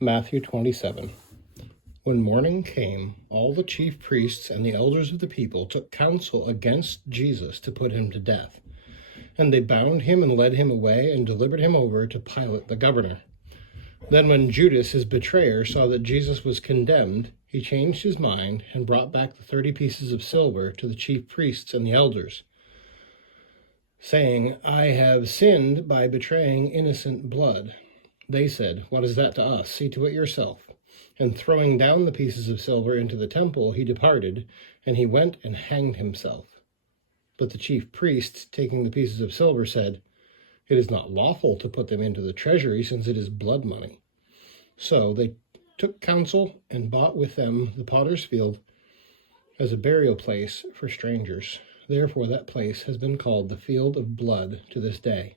Matthew 27. When morning came, all the chief priests and the elders of the people took counsel against Jesus to put him to death. And they bound him and led him away and delivered him over to Pilate the governor. Then when Judas, his betrayer, saw that Jesus was condemned, he changed his mind and brought back the 30 pieces of silver to the chief priests and the elders, saying, "I have sinned by betraying innocent blood." They said, "What is that to us? See to it yourself." And throwing down the pieces of silver into the temple, he departed, and he went and hanged himself. But the chief priests, taking the pieces of silver, said, "It is not lawful to put them into the treasury, since it is blood money." So they took counsel and bought with them the potter's field as a burial place for strangers. Therefore that place has been called the Field of Blood to this day.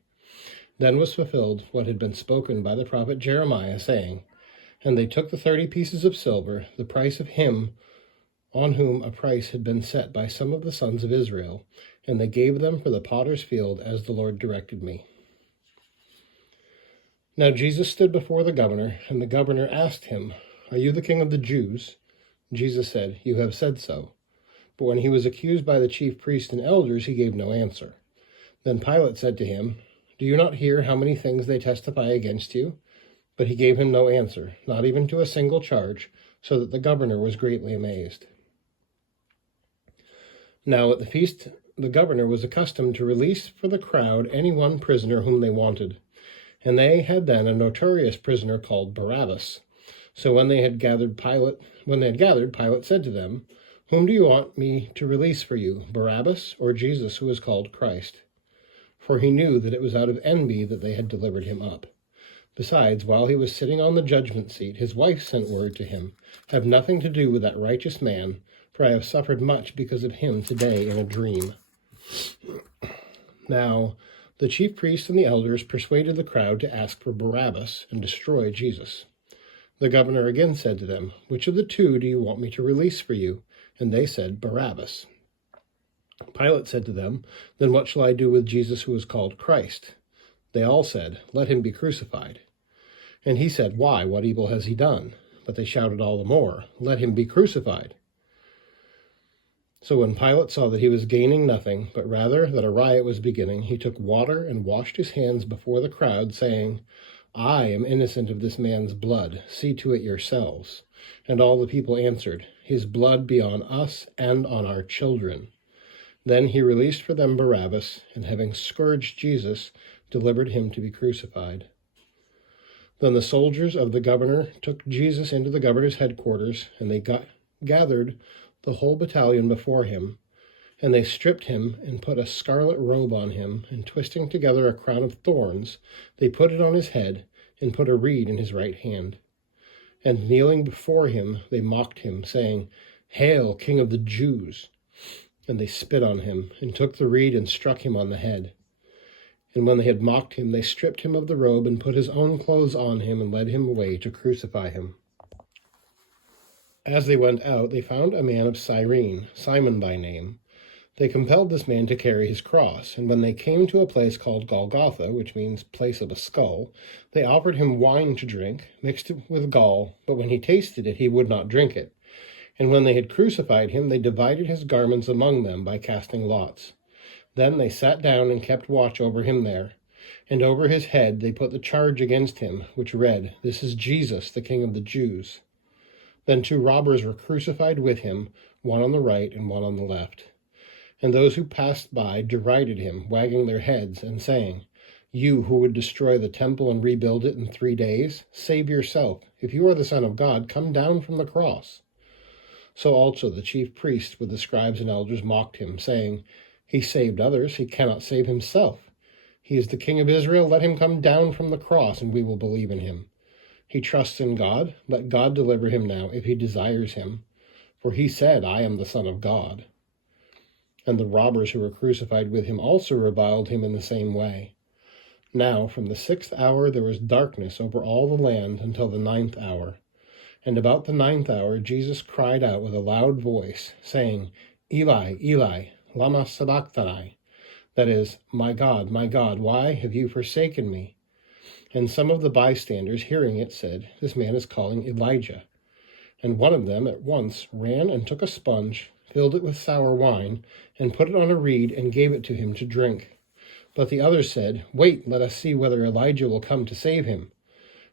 Then was fulfilled what had been spoken by the prophet Jeremiah, saying, "And they took the 30 pieces of silver, the price of him on whom a price had been set by some of the sons of Israel, and they gave them for the potter's field as the Lord directed me." Now Jesus stood before the governor, and the governor asked him, "Are you the king of the Jews?" Jesus said, "You have said so." But when he was accused by the chief priests and elders, he gave no answer. Then Pilate said to him, "Do you not hear how many things they testify against you?" But he gave him no answer, not even to a single charge, so that the governor was greatly amazed. Now at the feast, the governor was accustomed to release for the crowd any one prisoner whom they wanted. And they had then a notorious prisoner called Barabbas. So when they had gathered, Pilate said to them, "Whom do you want me to release for you, Barabbas or Jesus, who is called Christ?" For he knew that it was out of envy that they had delivered him up. Besides, while he was sitting on the judgment seat, his wife sent word to him, "Have nothing to do with that righteous man, for I have suffered much because of him today in a dream." Now the chief priests and the elders persuaded the crowd to ask for Barabbas and destroy Jesus. The governor again said to them, "Which of the two do you want me to release for you?" And they said, "Barabbas." Pilate said to them, "Then what shall I do with Jesus who is called Christ?" They all said, "Let him be crucified." And he said, "Why? What evil has he done?" But they shouted all the more, "Let him be crucified." So when Pilate saw that he was gaining nothing, but rather that a riot was beginning, he took water and washed his hands before the crowd, saying, "I am innocent of this man's blood. See to it yourselves." And all the people answered, "His blood be on us and on our children." Then he released for them Barabbas, and having scourged Jesus, delivered him to be crucified. Then the soldiers of the governor took Jesus into the governor's headquarters, and they gathered the whole battalion before him. And they stripped him and put a scarlet robe on him, and twisting together a crown of thorns, they put it on his head and put a reed in his right hand. And kneeling before him, they mocked him, saying, "Hail, King of the Jews!" And they spit on him, and took the reed and struck him on the head. And when they had mocked him, they stripped him of the robe and put his own clothes on him and led him away to crucify him. As they went out, they found a man of Cyrene, Simon by name. They compelled this man to carry his cross, and when they came to a place called Golgotha, which means place of a skull, they offered him wine to drink, mixed with gall, but when he tasted it, he would not drink it. And when they had crucified him, they divided his garments among them by casting lots. Then they sat down and kept watch over him there. And over his head they put the charge against him, which read, "This is Jesus, the King of the Jews." Then 2 robbers were crucified with him, one on the right and one on the left. And those who passed by derided him, wagging their heads and saying, "You who would destroy the temple and rebuild it in 3 days, save yourself. If you are the Son of God, come down from the cross." So also the chief priests with the scribes and elders mocked him, saying, "He saved others, he cannot save himself. He is the King of Israel, let him come down from the cross, and we will believe in him. He trusts in God, let God deliver him now, if he desires him. For he said, 'I am the Son of God.'" And the robbers who were crucified with him also reviled him in the same way. Now from the 6th hour there was darkness over all the land until the 9th hour. And about the 9th hour Jesus cried out with a loud voice, saying, "Eli, Eli, lama sabachthani?" That is, my God, why have you forsaken me?" And some of the bystanders, hearing it, said, "This man is calling Elijah." And one of them at once ran and took a sponge, filled it with sour wine, and put it on a reed, and gave it to him to drink. But the others said, "Wait, let us see whether Elijah will come to save him."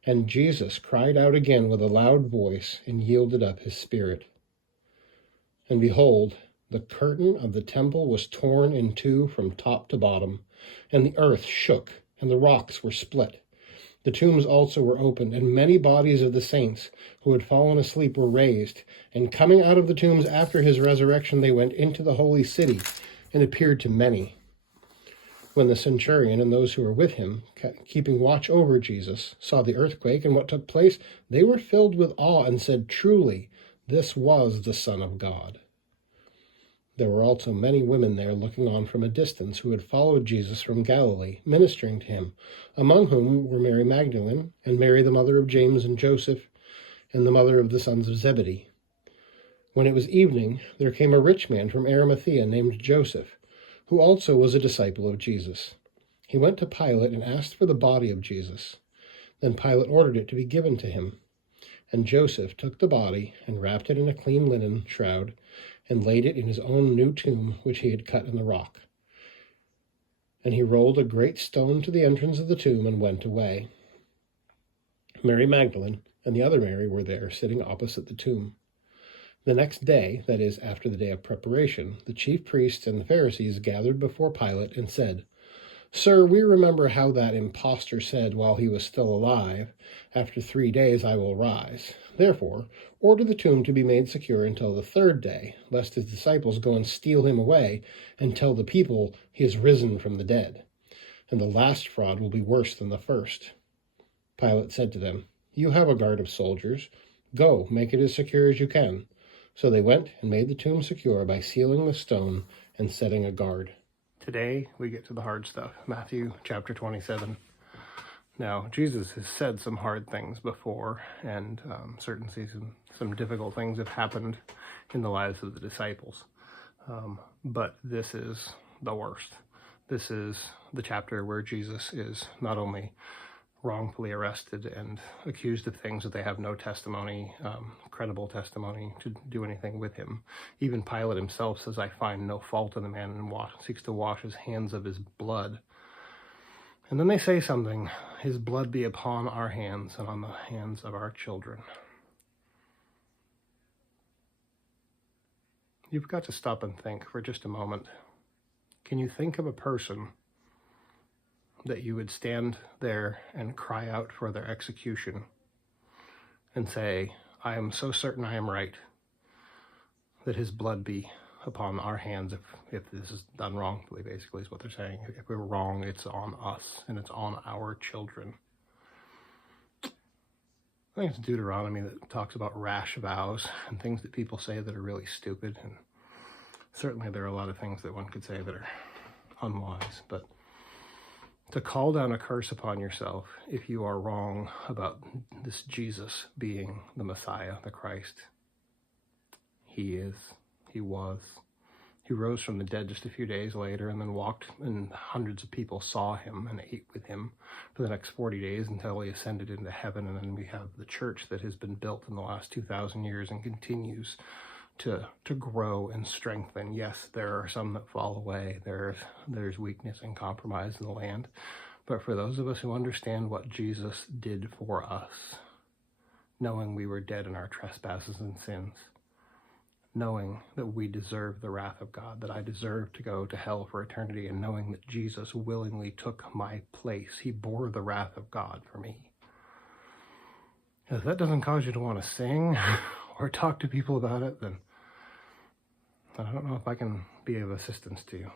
And Jesus cried out again with a loud voice, and yielded up his spirit. And behold, the curtain of the temple was torn in two from top to bottom, and the earth shook, and the rocks were split. The tombs also were opened, and many bodies of the saints who had fallen asleep were raised. And coming out of the tombs after his resurrection, they went into the holy city and appeared to many. When the centurion and those who were with him, keeping watch over Jesus, saw the earthquake and what took place, they were filled with awe and said, "Truly, this was the Son of God." There were also many women there looking on from a distance who had followed Jesus from Galilee, ministering to him, among whom were Mary Magdalene, and Mary the mother of James and Joseph, and the mother of the sons of Zebedee. When it was evening, there came a rich man from Arimathea named Joseph, who also was a disciple of Jesus. He went to Pilate and asked for the body of Jesus. Then Pilate ordered it to be given to him. And Joseph took the body and wrapped it in a clean linen shroud, and laid it in his own new tomb, which he had cut in the rock. And he rolled a great stone to the entrance of the tomb and went away. Mary Magdalene and the other Mary were there, sitting opposite the tomb. The next day, that is, after the day of preparation, the chief priests and the Pharisees gathered before Pilate and said, "Sir, we remember how that impostor said while he was still alive, 'After 3 days I will rise.' Therefore, order the tomb to be made secure until the third day, lest his disciples go and steal him away and tell the people he is risen from the dead. And the last fraud will be worse than the first." Pilate said to them, "You have a guard of soldiers. Go, make it as secure as you can." So they went and made the tomb secure by sealing the stone and setting a guard. Today we get to the hard stuff, Matthew chapter 27. Now, Jesus has said some hard things before, and certainly some difficult things have happened in the lives of the disciples. But this is the worst. This is the chapter where Jesus is not only wrongfully arrested and accused of things that they have no testimony, credible testimony to do anything with him. Even Pilate himself says, "I find no fault in the man," and seeks to wash his hands of his blood. And then they say something, "His blood be upon our hands and on the hands of our children." You've got to stop and think for just a moment. Can you think of a person that you would stand there and cry out for their execution and say, "I am so certain I am right, that his blood be upon our hands if this is done wrongfully," basically is what they're saying. If we're wrong, it's on us and it's on our children. I think it's Deuteronomy that talks about rash vows and things that people say that are really stupid. And certainly there are a lot of things that one could say that are unwise, but to call down a curse upon yourself if you are wrong about this Jesus being the Messiah, the Christ. He is, he was. He rose from the dead just a few days later and then walked, and hundreds of people saw him and ate with him for the next 40 days until he ascended into heaven. And then we have the church that has been built in the last 2,000 years and continues to grow and strengthen. Yes, there are some that fall away. There's weakness and compromise in the land. But for those of us who understand what Jesus did for us, knowing we were dead in our trespasses and sins, knowing that we deserve the wrath of God, that I deserve to go to hell for eternity, and knowing that Jesus willingly took my place, he bore the wrath of God for me. If that doesn't cause you to want to sing or talk to people about it, then I don't know if I can be of assistance to you.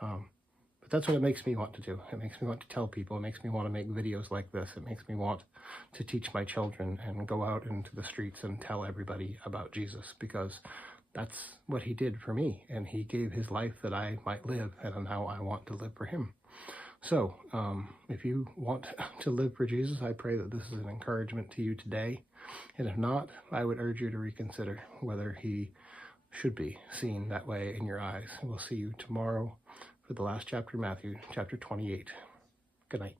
But that's what it makes me want to do. It makes me want to tell people. It makes me want to make videos like this. It makes me want to teach my children and go out into the streets and tell everybody about Jesus, because that's what he did for me. And he gave his life that I might live, and now I want to live for him. So if you want to live for Jesus, I pray that this is an encouragement to you today. And if not, I would urge you to reconsider whether he should be seen that way in your eyes. We'll see you tomorrow for the last chapter, Matthew, chapter 28. Good night.